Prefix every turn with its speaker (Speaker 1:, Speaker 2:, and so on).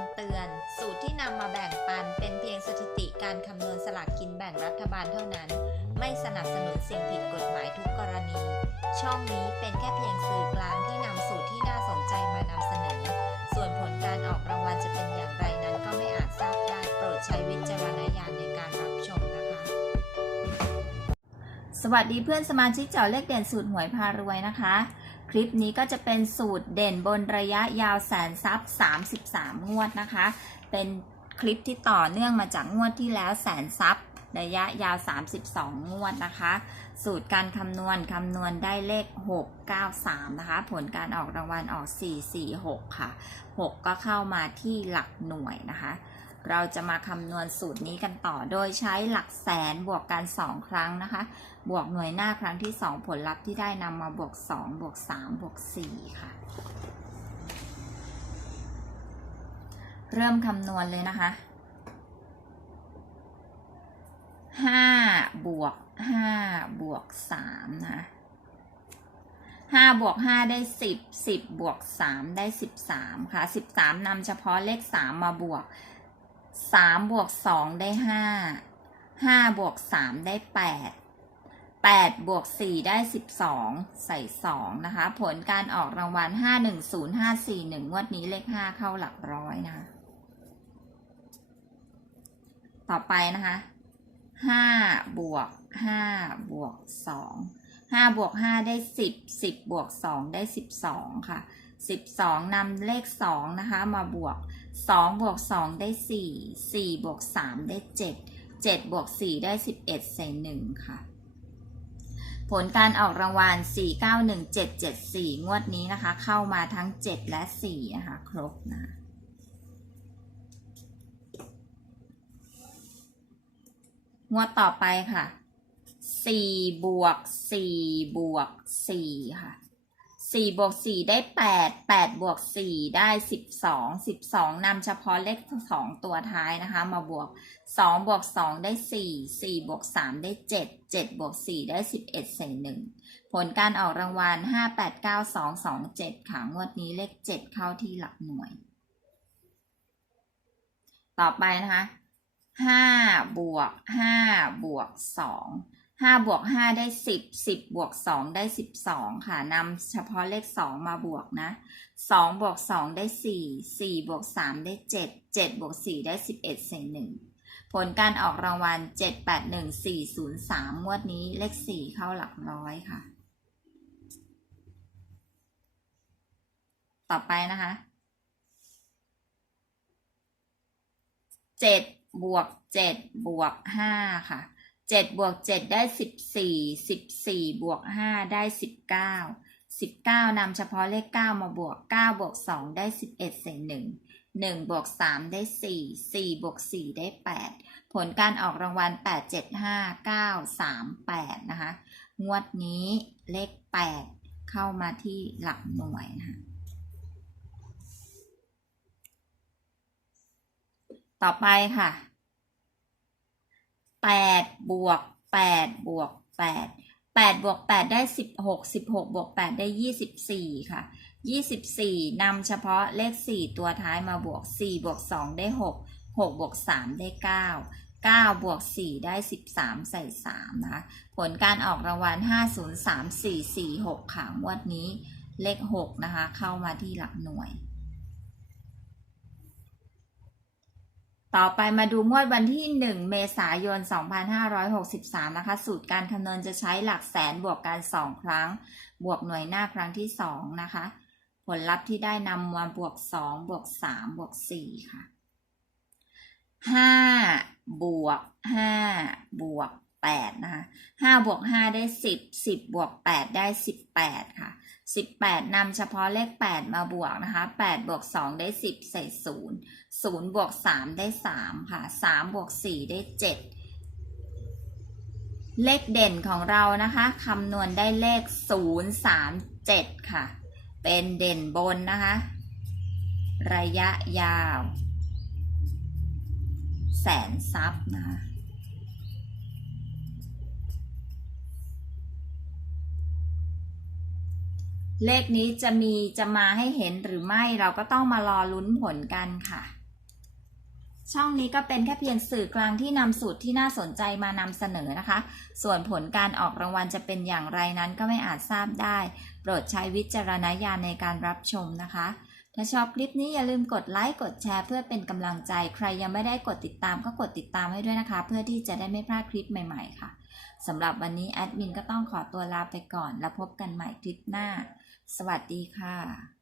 Speaker 1: ำเตือน สูตรที่นำมาแบ่งปันเป็นเพียงสถิติการคำนวณสลากกินแบ่งรัฐบาลเท่านั้น ไม่สนับสนุนสิ่งผิดกฎหมายทุกกรณี ช่องนี้เป็นแค่เพียงสื่อกลางที่นำสูตรที่น่าสนใจมานำเสนอ ส่วนผลการออกรางวัลจะเป็นอย่างไรนั้นก็ไม่อาจทราบได้โปรดใช้วิจารณญาณในการรับชมนะคะ สวัสดีเพื่อนสมาชิกเจาะเลขเด่นสูตรหวยพารวยนะคะ คลิปนี้ก็จะเป็นสูตรเด่นบนระยะยาวแสนทรัพย์ 33 งวดนะคะ เป็นคลิปที่ต่อเนื่องมาจากงวดที่แล้วแสนทรัพย์ ระยะยาว 32 งวดนะคะ สูตรการคำนวณคำนวณได้เลข 693 นะคะ ผลการออกรางวัลออก 446 ค่ะ 6 ก็เข้ามาที่หลักหน่วยนะคะ เราจะมาคำนวณสูตรนี้กันต่อโดยใช้หลักแสนบวกกัน 2 ครั้งนะคะ บวกหน่วยหน้าครั้งที่ 2 ผลลัพธ์ที่ได้นำมาบวก 2 บวก 3 บวก 4 ค่ะ เริ่มคำนวณเลยนะคะ 5 บวก 5 บวก 3 นะคะ5บวก5ได้10 10บวก3ได้13ค่ะ13นำเฉพาะเลข3มาบวก 3บวก2ได้5 5บวก3ได้8 8บวก4ได้12ใส่2นะคะ ผลการออกรางวัล510541งวดนี้เลข5เข้าหลักร้อยนะคะ ต่อไปนะคะ5บวก5บวก2 5บวก5ได้10 10บวก2ได้12ค่ะ12นำเลข2นะคะ มาบวก 2บวก2 ได้ 4 4บวก3 ได้ 7 7บวก4 ได้ 11ใส่1ค่ะ ผลการออกรางวัล 491774 งวดนี้นะคะ เข้ามาทั้ง 7 และ 4 นะคะ ครบนะงวดต่อไปค่ะสี่บวกสี่บวกสี่ค่ะ สี่บวกสี่ได้แปดแปดบวกสี่ได้สิบสองสิบสองนำเฉพาะเลขสองตัวท้ายนะคะ มาบวกสองบวกสองได้สี่สี่บวกสามได้เจ็ดเจ็ดบวกสี่ได้สิบเอ็ดใส่หนึ่งผลการออกรางวัลห้าแปดเก้าสองสองเจ็ดค่ะงวดนี้เลขเจ็ดเข้าที่หลักหน่วย ต่อไปนะคะห้าบวกห้าบวกสอง ห้าบวกห้าได้สิบสิบบวกสองได้สิบสองค่ะนำเฉพาะเลขสองมาบวกนะสองบวกสองได้สี่สี่บวกสามได้เจ็ดเจ็ดบวกสี่ได้สิบเอ็ดเศษหนึ่งผลการออกรางวัลเจ็ดแปดหนึ่งสี่ศูนย์สามงวดนี้เลขสี่เข้าหลักร้อยค่ะ ต่อไปนะคะเจ็ดบวกเจ็ดบวกห้าค่ะ เจ็ดบวกเจ็ดได้สิบสี่สิบสี่บวกห้าได้สิบเก้าสิบเก้านำเฉพาะเลขเก้ามาบวกเก้าบวกสองได้สิบเอ็ดเศษหนึ่งหนึ่งบวกสามได้สี่สี่บวกสี่ได้แปดผลการออกรางวัลแปดเจ็ดห้าเก้าสามแปดนะคะ งวดนี้เลขแปดเข้ามาที่หลักหน่วยนะคะต่อไปค่ะ แปดบวกแปดบวกแปดแปดบวกแปดได้สิบหกสิบหกบวกแปดได้ยี่สิบสี่ค่ะยี่สิบสี่นำเฉพาะเลขสี่ตัวท้ายมาบวกสี่บวกสองได้หกหกบวกสามได้เก้าเก้าบวกสี่ได้สิบสามใส่สามนะคะ ผลการออกรางวัลห้าศูนย์สามสี่สี่หกค่ะงวดนี้เลขหกนะคะ เข้ามาที่หลักหน่วย ต่อไปมาดูงวดวันที่ 1 เมษายน 2563 นะคะ สูตรการคำนวณจะใช้หลักแสนบวกกัน 2 ครั้ง บวกหน่วยหน้าครั้งที่ 2 นะคะ ผลลัพธ์ที่ได้นำมาบวก 2 บวก 3 บวก 4 ค่ะ 5 บวก 5 บวก 8 นะคะ 5 บวก 5 ได้ 10 10 บวก 8 ได้ 18 ค่ะ 18 นำเฉพาะเลข 8 มาบวกนะคะ 8 บวก 2 ได้ 10 ใส่ 0 0 บวก 3 ได้ 3 ค่ะ 3 บวก 4 ได้ 7 เลขเด่นของเรานะคะคำนวณได้เลข 0 3 7 ค่ะ เป็นเด่นบนนะคะ ระยะยาว แสนทรัพย์นะคะ เลขนี้จะมีจะมาให้เห็นหรือไม่เราก็ต้องมารอลุ้นผลกันค่ะ ช่องนี้ก็เป็นแค่เพียงสื่อกลางที่นำสูตรที่น่าสนใจมานำเสนอนะคะ ส่วนผลการออกรางวัลจะเป็นอย่างไรนั้นก็ไม่อาจทราบได้ โปรดใช้วิจารณญาณในการรับชมนะคะ ถ้าชอบคลิปนี้อย่าลืมกดไลค์กดแชร์เพื่อเป็นกำลังใจ ใครยังไม่ได้กดติดตามก็กดติดตามให้ด้วยนะคะ เพื่อที่จะได้ไม่พลาดคลิปใหม่ ๆ ค่ะสำหรับวันนี้แอดมินก็ต้องขอตัวลาไปก่อน แล้วพบกันใหม่คลิปหน้า สวัสดีค่ะ